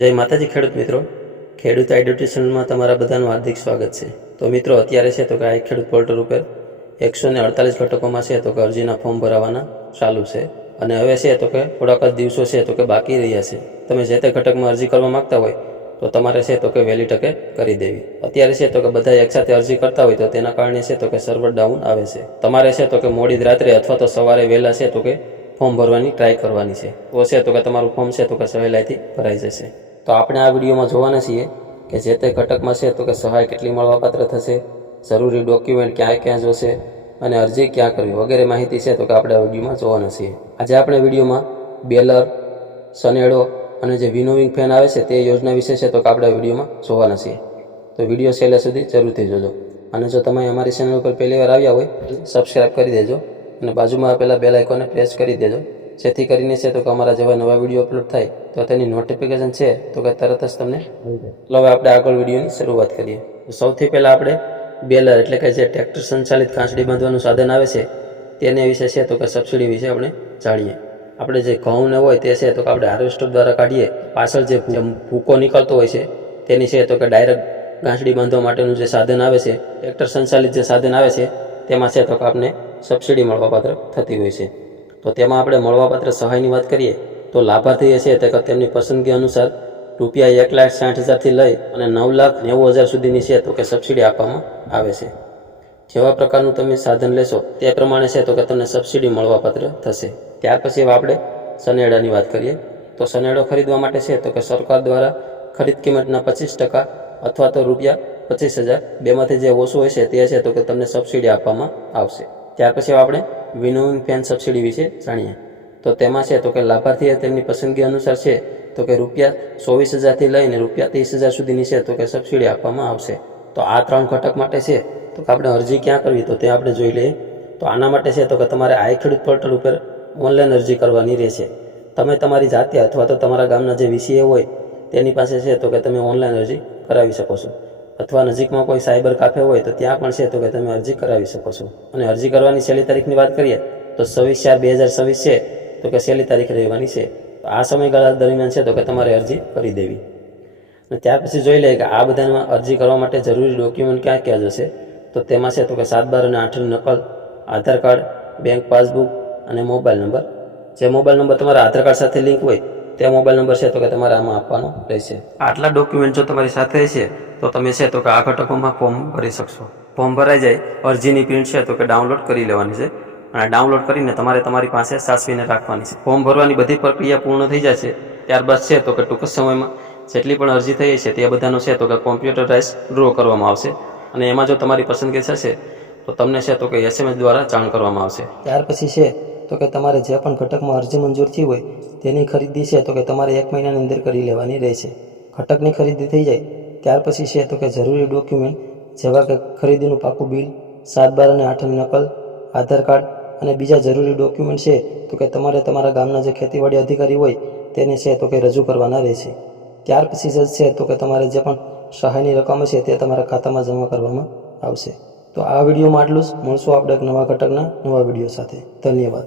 જય માતાજી ખેડૂત મિત્રો, ખેડૂત એડ્યુટેશનમાં તમારા બધાનું હાર્દિક સ્વાગત છે। તો મિત્રો અત્યારે છે તો કે આ ખેડૂત પોર્ટલ ઉપર 148 ઘટકોમાં છે તો કે અરજીના ફોર્મ ભરાવાના ચાલુ છે અને હવે છે તો કે થોડાક જ દિવસો છે તો કે બાકી રહ્યા છે। તમે જે તે ઘટકમાં અરજી કરવા માંગતા હોય તો તમારે છે તો કે વહેલી તકે કરી દેવી। અત્યારે છે તો કે બધા એકસાથે અરજી કરતા હોય તો તેના કારણે છે તો કે સર્વર ડાઉન આવે છે। તમારે છે તો કે મોડી રાત્રે અથવા તો સવારે વહેલા છે તો કે ફોર્મ ભરવાની ટ્રાય કરવાની છે, તો છે તો કે તમારું ફોર્મ છે તો કે સહેલાઈથી ભરાઈ જશે। તો આપણે આ વિડીયોમાં જોવાના છીએ કે જે તે ઘટકમાં છે તો કે સહાય કેટલી મળવાપાત્ર થશે, જરૂરી ડોક્યુમેન્ટ ક્યાં ક્યાં જોશે અને અરજી ક્યાં કરવી વગેરે માહિતી છે તો કે આપણે આ વિડીયોમાં જોવાના છીએ। આજે આપણે વિડીયોમાં બેલર, સનેડો અને જે વિનોવિંગ ફેન આવે છે તે યોજના વિશે છે તો કે આપણે આ વિડીયોમાં જોવાના છીએ। તો વિડીયો છેલ્લે સુધી જરૂરથી જોજો અને જો તમે અમારી ચેનલ ઉપર પહેલી વાર આવ્યા હોય સબસ્ક્રાઈબ કરી દેજો અને બાજુમાં આપેલા બેલ આઇકોનને પ્રેસ કરી દેજો, જેથી કરીને છે તો કે અમારા જેવા નવા વિડીયો અપલોડ થાય તો તેની નોટિફિકેશન છે તો કે તરત જ તમને મળી જાય। એટલે હવે આપણે આગળ વિડીયોની શરૂઆત કરીએ। તો સૌથી પહેલાં આપણે બેલર એટલે કે જે ટ્રેક્ટર સંચાલિત કાંસળી બાંધવાનું સાધન આવે છે તેને વિશે છે તો કે સબસિડી વિશે આપણે જાણીએ। આપણે જે ઘઉંને હોય તે છે તો કે આપણે હાર્વેસ્ટર દ્વારા કાઢીએ, પાછળ જે ભૂકો નીકળતો હોય છે તેની છે તો કે ડાયરેક્ટ ગાંસડી બાંધવા માટેનું જે સાધન આવે છે, ટ્રેક્ટર સંચાલિત જે સાધન આવે છે તેમાં છે તો કે આપણને સબસિડી મળવાપાત્ર થતી હોય છે। તો તેમાં આપણે મળવાપાત્ર સહાયની વાત કરીએ તો લાભાર્થીએ છે તો કે તેમની પસંદગી અનુસાર રૂપિયા 1,60,000થી લઈ અને 9,90,000 સુધીની છે તો કે સબસિડી આપવામાં આવે છે। જેવા પ્રકારનું તમે સાધન લેશો તે પ્રમાણે છે તો કે તમને સબસિડી મળવાપાત્ર થશે। ત્યાર પછી આપણે સનેડાની વાત કરીએ તો સનેડો ખરીદવા માટે છે તો કે સરકાર દ્વારા ખરીદ કિંમતના 25% અથવા તો રૂપિયા 25,000 બેમાંથી જે ઓછું હોય છે તે છે તો કે તમને સબસિડી આપવામાં આવશે। ત્યાર પછી આપણે વિનોવિંગ ફેન સબસિડી વિશે જાણીએ તો તેમાં છે તો કે લાભાર્થીએ તેમની પસંદગી અનુસાર છે તો કે રૂપિયા 24,000થી લઈને રૂપિયા 30,000 સુધીની છે તો કે સબસિડી આપવામાં આવશે। તો આ ત્રણ ઘટક માટે છે તો કે આપણે અરજી ક્યાં કરવી તો તે આપણે જોઈ લઈએ। તો આના માટે છે તો કે તમારે આ ખેડૂત પોર્ટલ ઉપર ઓનલાઈન અરજી કરવાની રહેશે। તમે તમારી જાતે અથવા તો તમારા ગામના જે વીસીએ હોય તેની પાસે છે તો કે તમે ઓનલાઈન અરજી કરાવી શકો છો, અથવા નજીકમાં કોઈ સાયબર કાફે હોય તો ત્યાં પણ છે તો કે તમે અરજી કરાવી શકો છો। અને અરજી કરવાની છેલ્લી તારીખની વાત કરીએ તો 26/4/2026 છે તો કે છેલ્લી તારીખ રહેવાની છે। તો આ સમયગાળા દરમિયાન છે તો કે તમારે અરજી કરી દેવી। અને ત્યાર પછી જોઈ લઈએ કે આ બધામાં અરજી કરવા માટે જરૂરી ડોક્યુમેન્ટ ક્યાં ક્યાં જશે તો તેમાં છે તો કે 7, 12 અને 8ની નકલ, આધાર કાર્ડ, બેંક પાસબુક અને મોબાઈલ નંબર। જે મોબાઈલ નંબર તમારા આધાર કાર્ડ સાથે લિંક હોય તે મોબાઈલ નંબર છે તો કે તમારે આમાં આપવાનો રહેશે। આટલા ડોક્યુમેન્ટ જો તમારી સાથે હશે તો તમે છે તો કે આ ઘટકોમાં ફોર્મ ભરી શકશો। ફોર્મ ભરાઈ જાય, અરજીની પ્રિન્ટ છે તો કે ડાઉનલોડ કરી લેવાની છે અને ડાઉનલોડ કરીને તમારે તમારી પાસે સાચવીને રાખવાની છે। ફોર્મ ભરવાની બધી પ્રક્રિયા પૂર્ણ થઈ જશે ત્યારબાદ છે તો કે ટૂંક સમયમાં જેટલી પણ અરજી થઈ છે તે બધાનો છે તો કે કોમ્પ્યુટરાઇઝ ડ્રો કરવામાં આવશે અને એમાં જો તમારી પસંદગી થશે તો તમને છે તો કે SMS દ્વારા જાણ કરવામાં આવશે। ત્યાર પછી છે તો કે તમારે જે પણ ઘટકમાં અરજી મંજૂર થઈ હોય તેની ખરીદી છે તો કે તમારે 1 મહિનાની અંદર કરી લેવાની રહેશે। ઘટકની ખરીદી થઈ જાય ત્યાર પછી છે તો કે જરૂરી ડોક્યુમેન્ટ જેવા કે ખરીદીનું પાકું બિલ, 7, 12 અને 8ની નકલ, આધાર કાર્ડ અને બીજા જરૂરી ડોક્યુમેન્ટ છે તો કે તમારે તમારા ગામના જે ખેતીવાડી અધિકારી હોય તેને છે તો કે રજૂ કરવાના રહેશે। ત્યાર પછી જ છે તો કે તમારે જે પણ સહાયની રકમ છે તે તમારા ખાતામાં જમા કરવામાં આવશે। તો આ વિડીયોમાં આટલું જ, મળશું આપણે એક નવા ઘટકના નવા વિડીયો સાથે। ધન્યવાદ।